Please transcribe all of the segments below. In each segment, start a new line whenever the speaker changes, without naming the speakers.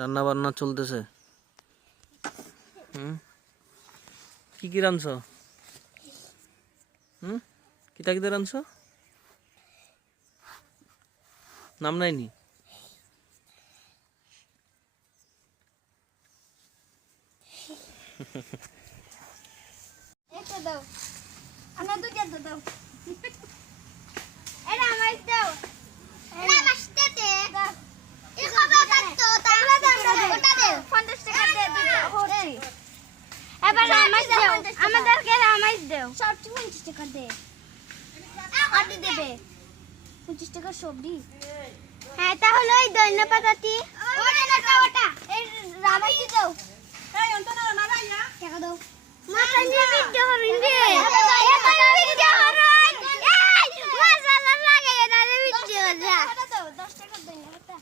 রান্না বান্না চলতেছে কি কি রাঁধছ? কিতা কিতা রাঁধছ? নাম নাইনি?
এটা দাও। আমার দুটো দাও এটা আমার দাও এটা বাসতে দে দাও এই কবে কাটতো তাহলে দাও ওটা দে 50 টাকা দে দুটো হচ্ছে আমার দাও আমাদেরকে আমার দাও। সব 50 টাকা দে। আটি দেবে 25 টাকা সবজি। হ্যাঁ তাহলে ওই দইনা পাতাটি। ওটা না ওটা এই রামাইটি দাও। এই অন্তনা মারাইয়া টাকা দাও। মা নিয়ে ভিডিও হরিন রে এটা ভিডিও হরিন এই মশলা লাগে এটা ভিডিও যা 10 টাকা দেন এটা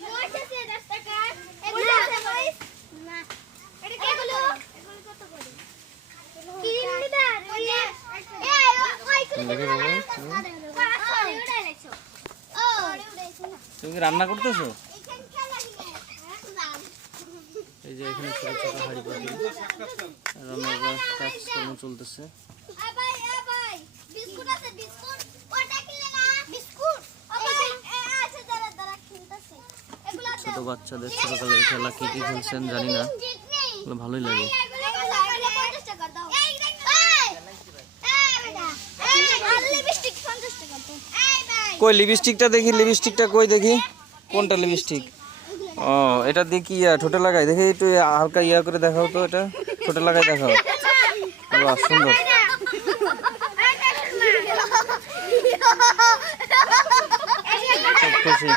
মোটেছে 10 টাকা এগুলো না এটা এগুলো এগুলো কত করে কিরিম নিবা ওই যে এই ওই করে
দেখে বাবা,
ওটা লেখছো ও উড়াইছো না
তুমি রান্না করতেছো এই যে এখানে ছোট ছোট হাড়ি পাতি রান্নার কাজকর্ম চলতেছে ছোট বাচ্চাদের ছোটকালের খেলা কি কি খেলছেন জানি না ভালোই লাগে কই লিপস্টিকটা দেখি লিপস্টিকটা কই দেখি? কোনটা লিপস্টিক? ও এটা দেখি কি ইয়া ঠোঁটে লাগাই। দেখি একটু হালকা ইয়া করে দেখাও তো এটা। ঠোঁটে লাগাই দেখাও। বাহ সুন্দর। খুশি।